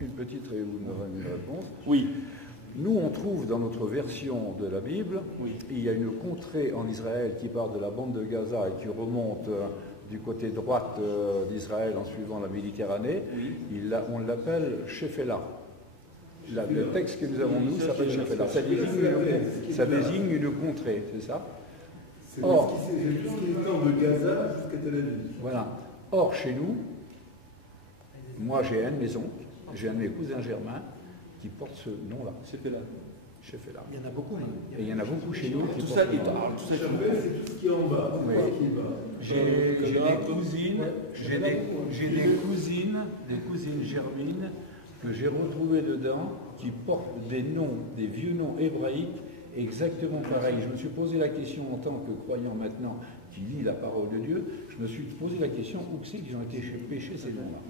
une petite réponse. Oui. Nous, on trouve dans notre version de la Bible, il y a une contrée en Israël qui part de la bande de Gaza et qui remonte du côté droite d'Israël en suivant la Méditerranée. On l'appelle Shephelah. Le texte que nous avons, nous, s'appelle Shephelah. Ça désigne une contrée, c'est ça? C'est l'histoire de Gaza jusqu'à Tel Aviv. Voilà. Or, chez nous, moi j'ai un de mes oncles, j'ai un de mes cousins germains qui porte ce nom-là. Shephelah. Shephelah. Il y en a beaucoup même. Et il y en a beaucoup chez nous qui Tout portent ça, ce nom-là. C'est tout ce qui est en bas. J'ai des cousines germines que j'ai retrouvées dedans qui portent des noms, des vieux noms hébraïques exactement pareils. Je me suis posé la question en tant que croyant maintenant qui lit la parole de Dieu, je me suis posé la question où c'est qu'ils ont été péchés ces noms-là.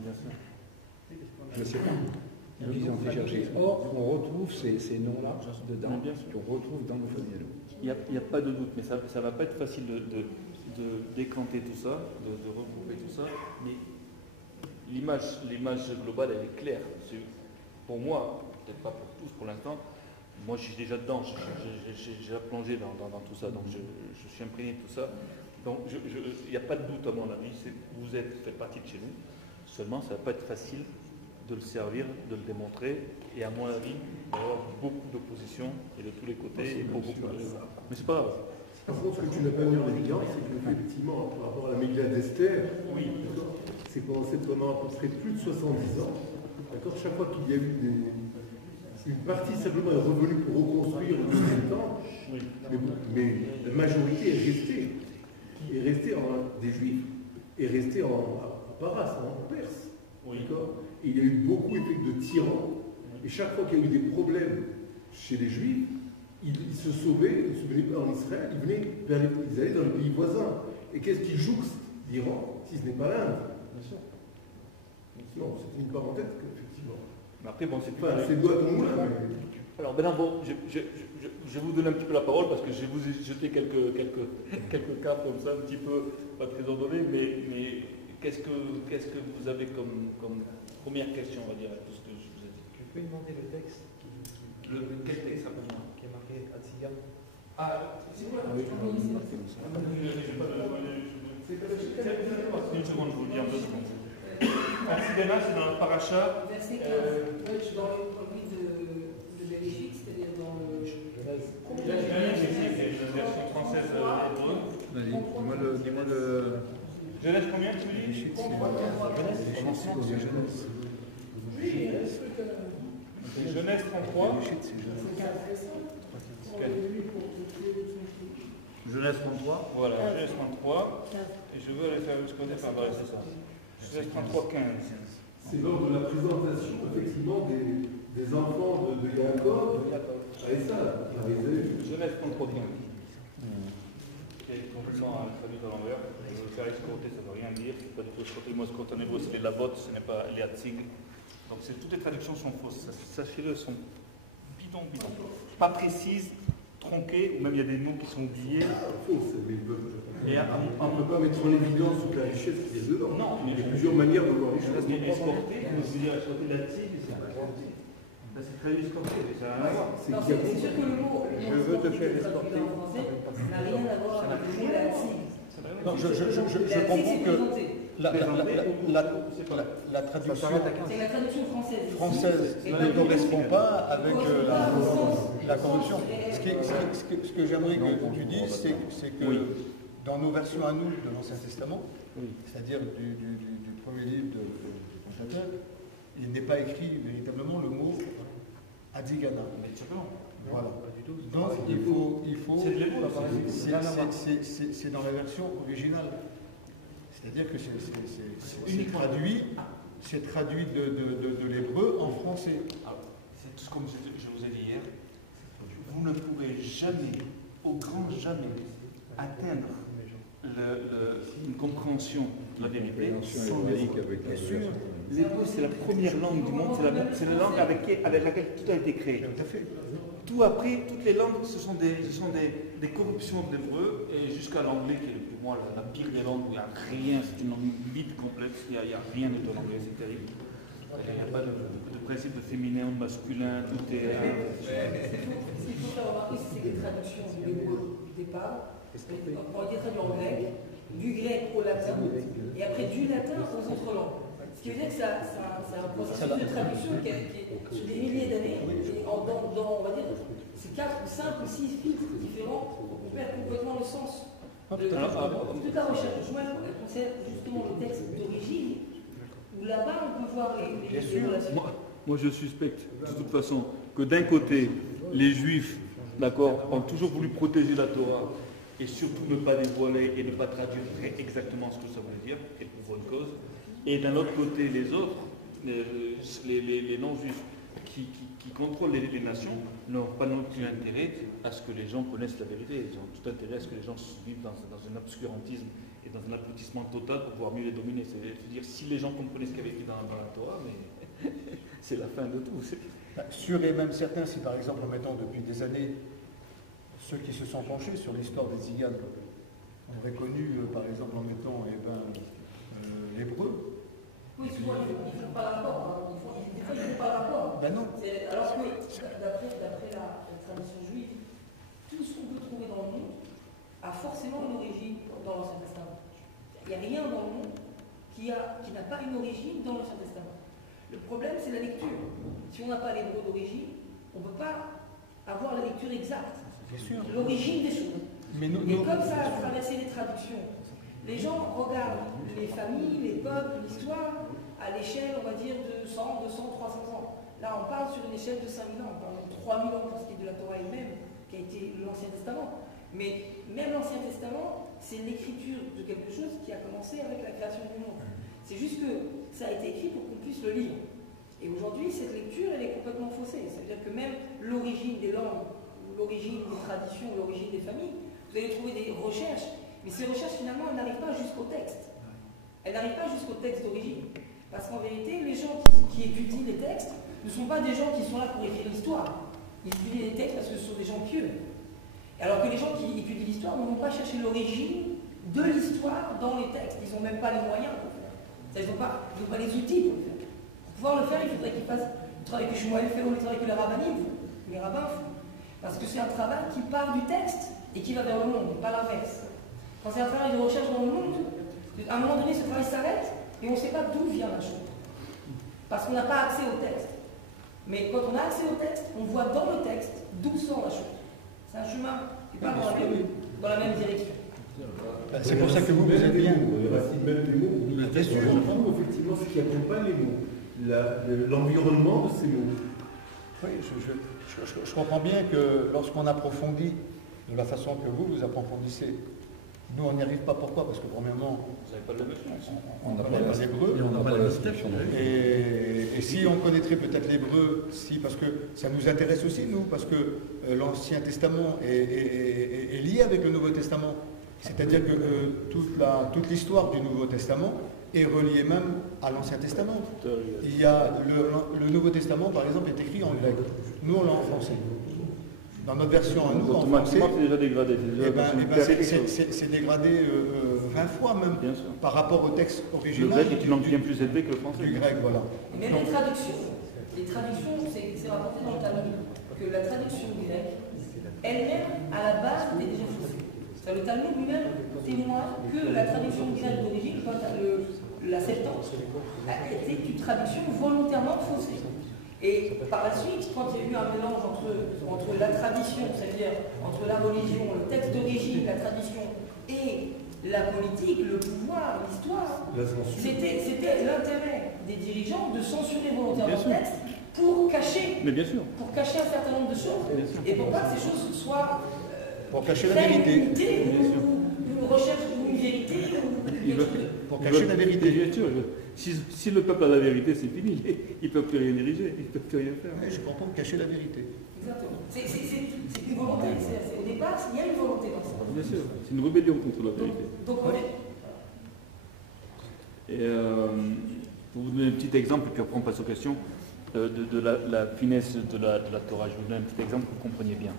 Je ne sais pas. Donc ils ont été cherchés. Or, on retrouve ces noms-là dedans, qu'on retrouve dans nos familles. Il n'y a pas de doute, mais ça ne va pas être facile de décanter tout ça, de regrouper tout ça, mais l'image globale, elle est claire. Pour moi, peut-être pas pour tous pour l'instant, moi je suis déjà dedans, j'ai déjà plongé dans tout ça, donc je suis imprégné de tout ça. Donc il n'y a pas de doute à mon avis, vous faites partie de chez nous, seulement ça ne va pas être facile de le servir, de le démontrer, et à mon avis, il va y avoir beaucoup d'opposition, et de tous les côtés, et beaucoup de... Mais c'est pas grave. Par contre, ce que tu n'as pas mis en évidence, c'est qu'effectivement, par rapport à la Megillah d'Esther, c'est pendant à peu près plus de 70 ans, d'accord, chaque fois qu'il y a eu une partie simplement est revenue pour reconstruire le deuxième temple, mais la majorité est restée des Juifs, est restée à Paras, en Perse. D'accord. Et il y a eu beaucoup de tyrans, et chaque fois qu'il y a eu des problèmes chez les Juifs, ils se sauvaient, ils se venaient en Israël, ils allaient dans les pays voisins. Et qu'est-ce qui jouxte l'Iran, si ce n'est pas l'Inde? Bien sûr. Non, c'est une parenthèse, effectivement. Mais après, bon, c'est doigt de moulin. Alors maintenant, bon, je vais vous donner un petit peu la parole parce que je vais vous jeter quelques cas comme ça, un petit peu pas très ordonné, mais qu'est-ce que vous avez comme première question, on va dire, à tout ce que je vous ai dit? Tu peux demander le texte quel texte simplement qui est marqué Hatziga? Ah, c'est quoi? Une seconde, je vous le dis en 2 secondes. Hatziga, c'est dans le paracha. Verset 15. Dans le livre de Bereshit, c'est-à-dire dans le. Genèse, c'est la version française hébreu. Dis-moi le. Genèse combien tu dis? Genèse 33. Genèse 33. Voilà, Genèse 33. Et je veux aller faire ce qu'on est par c'est ça. Genèse 33, 15. C'est lors de la présentation, effectivement, des enfants de Jacob à Esav. Genèse 33, 15. Qui est complètement traduit à l'envers. Je veux le faire escorter, ça ne veut rien dire. C'est pas du tout escorter. Moi, escorter en hébreu, c'est les labot, ce n'est pas les hatzig. Donc toutes les traductions sont fausses. Sachez-le, sont bidon. Pas précises, tronquées, ou même il y a des noms qui sont oubliés. Fausses, mais on ne peut pas mettre en évidence toute la richesse qu'il y a dedans. Non, mais il y a plusieurs manières de voir les choses. Mais escorter, je veux dire escorter l'hatzig, c'est pas escorter. C'est traduit escorter, ça n'a rien à voir. C'est sûr que le mot. Je veux te faire escorter. N'a rien à voir avec le mot Hatziga. Non, je comprends que la traduction C'est la traduction française ne correspond pas avec la convention. Ce que j'aimerais que tu dises, c'est que dans nos versions à nous de l'Ancien Testament, c'est-à-dire du premier livre de Pentateuque, il n'est pas écrit véritablement le mot Hatzigana. Voilà. Donc il faut c'est dans la version originale. C'est-à-dire que c'est traduit de l'hébreu en français. Alors, c'est tout ce que je vous ai dit hier. Vous ne pourrez jamais, au grand jamais, atteindre une compréhension de la vérité sans l'hébreu. Bien sûr, l'hébreu c'est la première langue du monde, c'est la langue avec laquelle tout a été créé. Tout à fait. Tout après, toutes les langues, ce sont des corruptions de l'hébreu, et jusqu'à l'anglais, qui est pour moi la pire des langues, où il n'y a rien, c'est une langue vide, complexe, il n'y a rien de l'anglais, c'est terrible. Il n'y a pas de principe de féminin, de masculin, tout est... Ce qu'il faut faire remarquer, c'est que les traductions du hébreu du départ ont été traduites en grec, du grec au latin, et après du latin aux autres langues. Ce qui veut dire que c'est un processus de traduction qui est sur des milliers d'années, et on va dire, c'est 4 ou 5 ou 6 filtres différents, on perd complètement le sens. Toute la recherche, elle concerne justement le texte d'origine, où là-bas on peut voir les relations. Moi je suspecte de toute façon que d'un côté, les juifs, d'accord, ont toujours voulu protéger la Torah et surtout ne pas dévoiler et ne pas traduire très exactement ce que ça voulait dire, et pour bonne cause. Et d'un autre côté, les autres, les non-juifs qui contrôlent les nations, n'ont pas non plus intérêt à ce que les gens connaissent la vérité. Ils ont tout intérêt à ce que les gens vivent dans un obscurantisme et dans un aboutissement total pour pouvoir mieux les dominer. C'est-à-dire, si les gens comprenaient ce qu'il y avait écrit dans la Torah, mais c'est la fin de tout. Sûr et même certain, si par exemple, en mettant depuis des années, ceux qui se sont penchés sur l'histoire des Tziganes auraient connu, par exemple, en mettant l'hébreu. Oui, souvent, ils ne font pas rapport. Des fois, ils ne font pas rapport. Ben non. Alors que, d'après la tradition juive, tout ce qu'on peut trouver dans le monde a forcément une origine dans l'Ancien Testament. Il n'y a rien dans le monde qui n'a pas une origine dans l'Ancien Testament. Le problème, c'est la lecture. Si on n'a pas l'hébreu d'origine, on ne peut pas avoir la lecture exacte. L'origine des choses. Et comme ça a traversé les traductions, les gens regardent les familles, les peuples, l'histoire à l'échelle, on va dire, de 100, 200, 300 ans. Là, on parle sur une échelle de 5000 ans, on parle de 3000 ans pour ce qui est de la Torah elle-même, qui a été l'Ancien Testament. Mais même l'Ancien Testament, c'est l'écriture de quelque chose qui a commencé avec la création du monde. C'est juste que ça a été écrit pour qu'on puisse le lire. Et aujourd'hui, cette lecture, elle est complètement faussée. Ça veut dire que même l'origine des langues, l'origine des traditions, l'origine des familles, vous allez trouver des recherches, mais ces recherches, finalement, elles n'arrivent pas jusqu'au texte. Elles n'arrivent pas jusqu'au texte d'origine. Parce qu'en vérité, les gens qui étudient les textes ne sont pas des gens qui sont là pour écrire l'histoire. Ils étudient les textes parce que ce sont des gens pieux. Alors que les gens qui étudient l'histoire ne vont pas chercher l'origine de l'histoire dans les textes. Ils n'ont même pas les moyens pour le faire. Ils n'ont pas les outils pour le faire. Pour pouvoir le faire, il faudrait qu'ils fassent le travail que Shmuel fait ou le travail que les rabbins font. Parce que c'est un travail qui part du texte et qui va vers le monde, pas l'inverse. Quand c'est un travail de recherche dans le monde, à un moment donné, ce travail s'arrête et on ne sait pas d'où vient la chose. Parce qu'on n'a pas accès au texte. Mais quand on a accès au texte, on voit dans le texte d'où sort la chose. C'est un chemin qui part dans la même direction. C'est pour ça que vous êtes bien. Même les mots. La question, effectivement, ce qui accompagne les mots. L'environnement de ces mots. Oui, je comprends bien que lorsqu'on approfondit de la façon que vous approfondissez, nous on n'y arrive pas. Pourquoi? Parce que premièrement, on n'a pas l'hébreu, et on n'a pas la description. Et si on connaîtrait peut-être l'hébreu, parce que ça nous intéresse aussi, nous, parce que l'Ancien Testament est lié avec le Nouveau Testament. C'est-à-dire que toute l'histoire du Nouveau Testament est reliée même à l'Ancien Testament. Il y a le Nouveau Testament, par exemple, est écrit en grec. Nous, on l'a en français. Dans notre version à nous, en français, c'est déjà dégradé. c'est dégradé 20 fois même par rapport au texte original. Le grec est une langue bien plus élevée que le français. Du grec, voilà. Et même les traductions, c'est rapporté dans le Talmud que la traduction grecque, elle-même, à la base, était déjà faussée. Le Talmud lui-même témoigne que la traduction grecque d'origine, la Septante, était une traduction volontairement faussée. Et par la suite, quand il y a eu un mélange entre la tradition, c'est-à-dire entre la religion, le texte d'origine, la tradition et la politique, le pouvoir, l'histoire, c'était l'intérêt des dirigeants de censurer volontairement le texte pour cacher un certain nombre de choses et pour pas que ces choses soient pour cacher la vérité, ou une recherche d'une vérité, pour cacher la vérité. Bien sûr. Si le peuple a la vérité, c'est fini. Il ne peut plus rien diriger, il ne peut plus rien faire. Mais je comprends cacher la vérité. Exactement. C'est une volonté. Au départ, il y a une volonté dans ça. Bien sûr, c'est une rébellion contre la vérité. Donc Et pour vous donner un petit exemple, et puis après on passe aux questions, de la finesse de la Torah. Je vous donne un petit exemple que vous compreniez bien.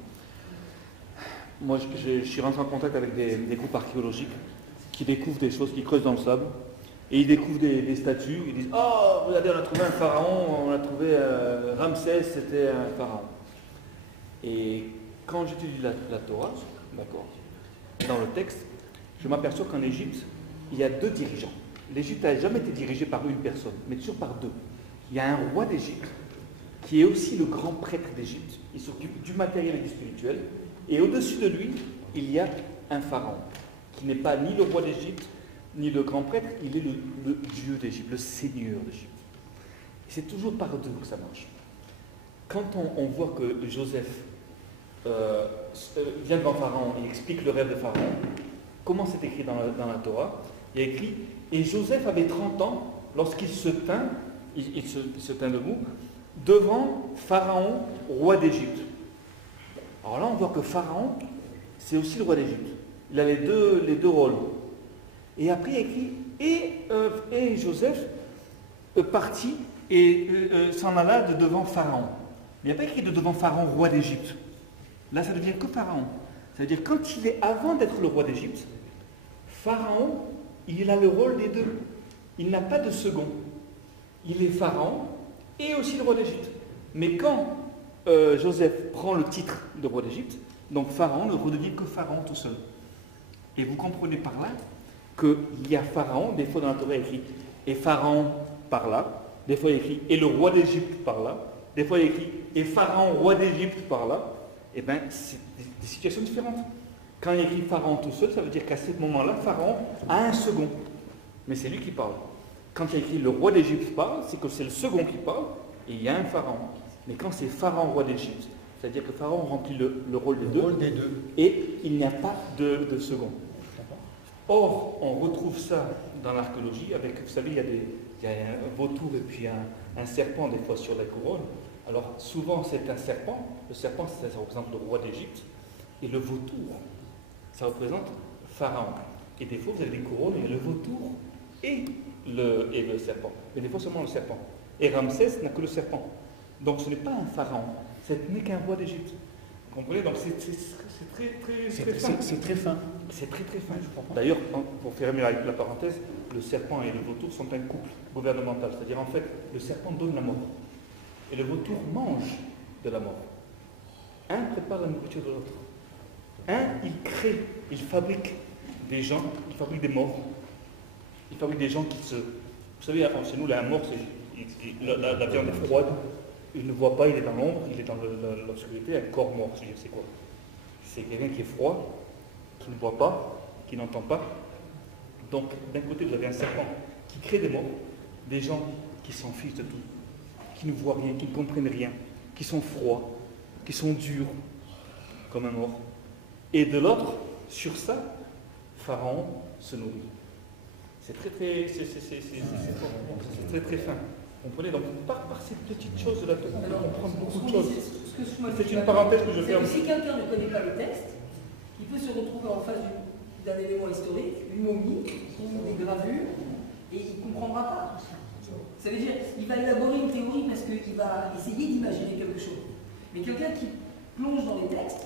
Moi, je suis rentré en contact avec des groupes archéologiques qui découvrent des choses, qui creusent dans le sable, Et ils découvrent des statues, ils disent « Oh, regardez, on a trouvé un pharaon, on a trouvé Ramsès, c'était un pharaon. » Et quand j'étudie la Torah, d'accord, dans le texte, je m'aperçois qu'en Égypte, il y a 2 dirigeants. L'Égypte n'a jamais été dirigée par une personne, mais toujours par 2. Il y a un roi d'Égypte, qui est aussi le grand prêtre d'Égypte. Il s'occupe du matériel et du spirituel. Et au-dessus de lui, il y a un pharaon, qui n'est pas ni le roi d'Égypte, ni le grand prêtre, il est le dieu d'Égypte, le seigneur d'Égypte. C'est toujours par 2 que ça marche. Quand on voit que Joseph vient devant Pharaon et explique le rêve de Pharaon, comment c'est écrit dans la Torah? Il y a écrit « Et Joseph avait 30 ans lorsqu'il se tint, il se tint debout, devant Pharaon, roi d'Égypte. » Alors là, on voit que Pharaon, c'est aussi le roi d'Égypte. Il a les deux rôles. Et après, il y a écrit et Joseph partit et s'en alla de devant Pharaon. Mais il n'y a pas écrit de devant Pharaon, roi d'Égypte. Là, ça ne veut dire que Pharaon. Ça veut dire quand il est avant d'être le roi d'Égypte, Pharaon, il a le rôle des 2. Il n'a pas de second. Il est Pharaon et aussi le roi d'Égypte. Mais quand Joseph prend le titre de roi d'Égypte, donc Pharaon ne redevient que Pharaon tout seul. Et vous comprenez par là qu'il y a Pharaon, des fois dans la Torah il y a écrit et Pharaon par là, des fois il y a écrit et le roi d'Égypte par là, des fois il y a écrit et Pharaon, roi d'Égypte par là. Eh bien, c'est des situations différentes. Quand il y a écrit Pharaon tout seul, ça veut dire qu'à ce moment-là, Pharaon a un second. Mais c'est lui qui parle. Quand il y a écrit le roi d'Égypte parle, c'est que c'est le second qui parle et il y a un Pharaon. Mais quand c'est Pharaon, roi d'Égypte, c'est-à-dire que Pharaon remplit le rôle des deux, et il n'y a pas de second. Or, on retrouve ça dans l'archéologie avec, vous savez, il y a un vautour et puis un serpent des fois sur la couronne. Alors, souvent, c'est un serpent. Le serpent, ça représente le roi d'Égypte. Et le vautour, ça représente Pharaon. Et des fois, vous avez des couronnes, il y a le vautour et le serpent. Mais des fois, seulement le serpent. Et Ramsès n'a que le serpent. Donc, ce n'est pas un pharaon. Ce n'est qu'un roi d'Égypte. Vous comprenez? Donc, c'est très fin. C'est très fin. C'est très fin. D'ailleurs, pour fermer la parenthèse, le serpent et le vautour sont un couple gouvernemental. C'est-à-dire, en fait, le serpent donne la mort. Et le vautour mange de la mort. Un prépare la nourriture de l'autre. Un, il crée, il fabrique des gens, il fabrique des morts. Il fabrique des gens qui se... Vous savez, chez nous, là, un mort, la viande est froide. Il ne voit pas, il est dans l'ombre, il est dans l'obscurité. Un corps mort, c'est quoi? C'est quelqu'un qui est froid, qui ne voit pas, qui n'entend pas. Donc, d'un côté, vous avez un serpent qui crée des morts, des gens qui s'en fichent de tout, qui ne voient rien, qui ne comprennent rien, qui sont froids, qui sont durs, comme un mort. Et de l'autre, sur ça, Pharaon se nourrit. C'est très fin. Vous comprenez? Donc, par ces petites choses de la Torah, on comprend beaucoup de choses. C'est une parenthèse que je fais. Si quelqu'un ne connaît pas le texte, il peut se retrouver en face d'un élément historique, une momie, ou des gravures, et il ne comprendra pas. Ça veut dire qu'il va élaborer une théorie parce qu'il va essayer d'imaginer quelque chose. Mais quelqu'un qui plonge dans les textes,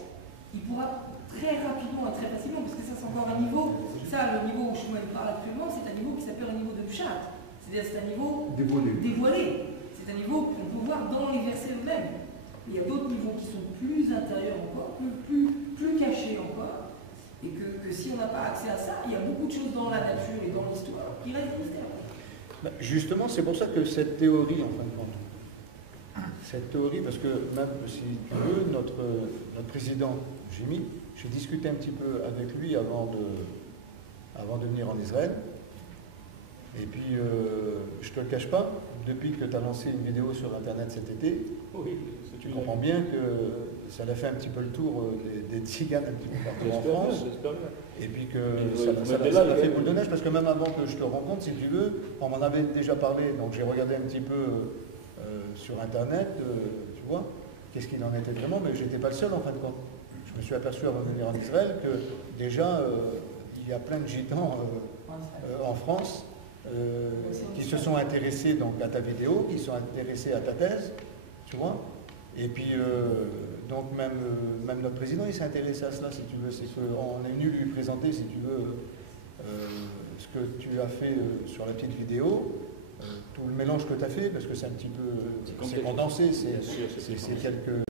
il pourra très rapidement et très facilement, parce que ça c'est encore un niveau, ça le niveau où Shmuel parle actuellement, c'est un niveau qui s'appelle un niveau de pshat. C'est-à-dire c'est un niveau dévoilé. C'est un niveau qu'on peut voir dans les versets eux-mêmes. Il y a d'autres niveaux qui sont plus intérieurs encore, plus cachés encore, et que si on n'a pas accès à ça, il y a beaucoup de choses dans la nature et dans l'histoire qui restent mystères. Justement, c'est pour ça que cette théorie, en fin de compte, cette théorie, parce que même si tu veux, notre président Jimmy, j'ai discuté un petit peu avec lui avant de venir en Israël. Et puis, je ne te le cache pas, depuis que tu as lancé une vidéo sur Internet cet été, oui, tu comprends bien que ça a fait un petit peu le tour des tziganes un petit peu partout en France. Et puis que ça a fait boule de neige, parce que même avant que je te rencontre, si tu veux, on m'en avait déjà parlé, donc j'ai regardé un petit peu sur Internet, tu vois, qu'est-ce qu'il en était vraiment, mais je n'étais pas le seul en fin de compte. Je me suis aperçu avant de venir en Israël que déjà, il y a plein de gitans en France qui se sont intéressés donc, à ta vidéo, qui sont intéressés à ta thèse, tu vois. Et puis, donc même notre président, il s'est intéressé à cela, si tu veux. C'est qu'on est venu lui présenter, si tu veux, ce que tu as fait sur la petite vidéo, tout le mélange que tu as fait, parce que c'est un petit peu c'est condensé, c'est quelques